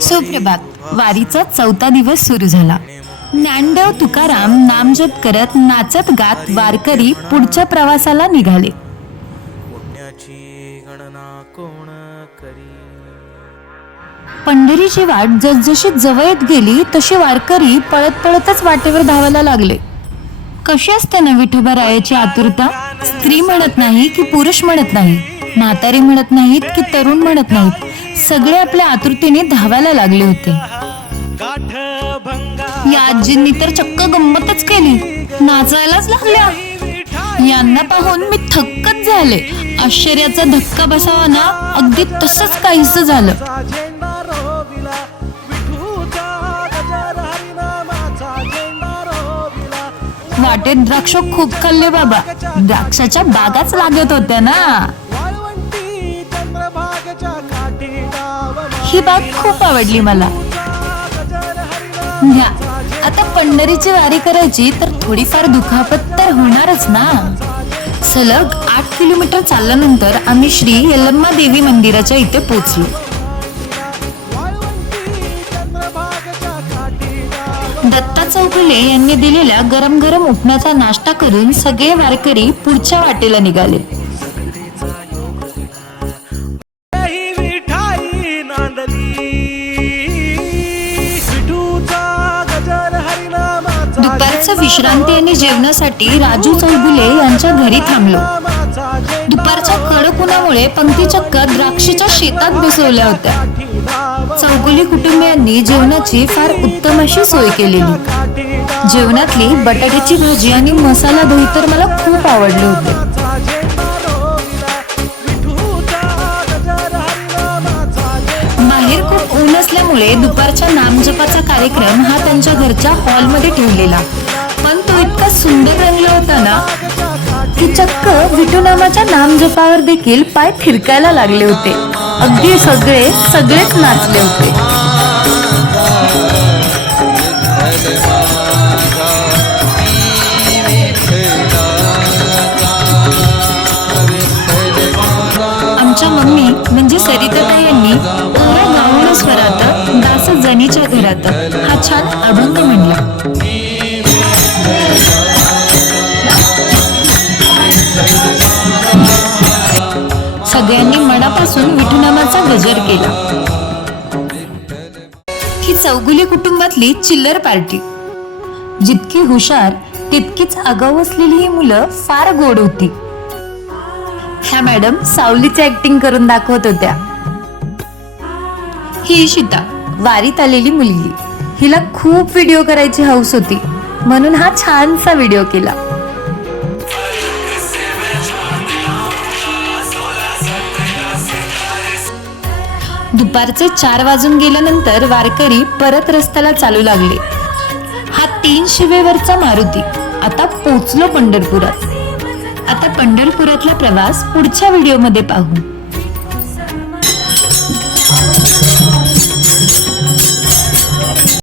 सुप्रभात. वारीचा चौथा दिवस सुरू झाला. ज्ञानदेव तुकाराम नामजप करत नाचत गात वारकरी पुढच्या प्रवासाला निघाले. पंढरीची वाट जसजशी जवळ येत गेली तशी वारकरी पळत पळतच वाटेवर धावायला लागले. कशी असते ना विठोबा आतुरता? स्त्री म्हणत नाही की पुरुष म्हणत नाही. म्हातारे म्हणत नाहीत की तरुण म्हणत नाहीत. सगळे आपल्या आतुरतेने धावायला लागले होते. या आजींनी तर चक्क गंमतच केली. नाचायलाच लागल्या. यांना पाहून मी थक्कच झाले. आश्चर्याचा धक्का बसावा ना अगदी तसंच काहीस झालं. वाटेत द्राक्ष खूप खाल्ले बाबा. द्राक्षाच्या बागाच लागत होत्या ना. ही बाग खूप आवडली मला. घ्या आता पंढरीची वारी करायची तर थोडीफार दुखापत तर होणारच ना. सलग आठ किलोमीटर चालल्यानंतर आम्ही श्री यल्लम्मा देवी मंदिराच्या इथे पोहोचलो. दत्ता चौगुले यांनी दिलेल्या गरम गरम उपण्याचा नाश्ता करून सगळे वारकरी पुढच्या वाटेला निघाले. हरिनामाचा विश्रांती आणि जेवणासाठी राजू चौगुले यांच्या घरी थांबलो. दुपारच्या कडक उन्हामुळे पंक्तीचक्क द्राक्षीच्या शेतात बसवल्या होत्या. चौगुली चौगुले कुटुंबियांनी जेवणाची फार उत्तम अशी सोय केलेली. जेवणातली बटाट्याची भाजी आणि मसाला दही तर मला खूप आवडले होते. खूप ऊन असल्यामुळे दुपारच्या नामजपाचा कार्यक्रम हा त्यांच्या घरच्या हॉलमध्ये ठेवलेला. इतका सुंदर रंगला होता ना की चक्क विठू नामाच्या नामजपावर देखील पाय फिरकायला लागले होते. अगदी सगळे सगळेच नाचले होते. आमच्या मम्मी म्हणजे सरिताताई यांनी कोऱ्या गाऊन स्वरात दास जनीच्या घरात हा छान अभंग म्हणला. सगळ्यांनी मनापासून विठुनामाचा गजर केला. ही चौगुले कुटुंबातली चिल्लर पार्टी. जितकी हुशार तितकीच आगाऊ असलेली ही मुलं फार गोड होती. ह्या मॅडम सावलीची ऍक्टिंग करून दाखवत होत्या. ही शिता वारीत आलेली मुलगी. हिला खूप व्हिडिओ करायची हौस होती. म्हणून हा छानसा व्हिडिओ केला. दुपारचे चार वाजून गेल्यानंतर वारकरी परत रस्त्याला चालू लागले. हा तीन शिवेवरचा मारुती. आता पोचलो पंढरपुरात. आता पंढरपुरातला प्रवास पुढच्या व्हिडिओमध्ये पाहू.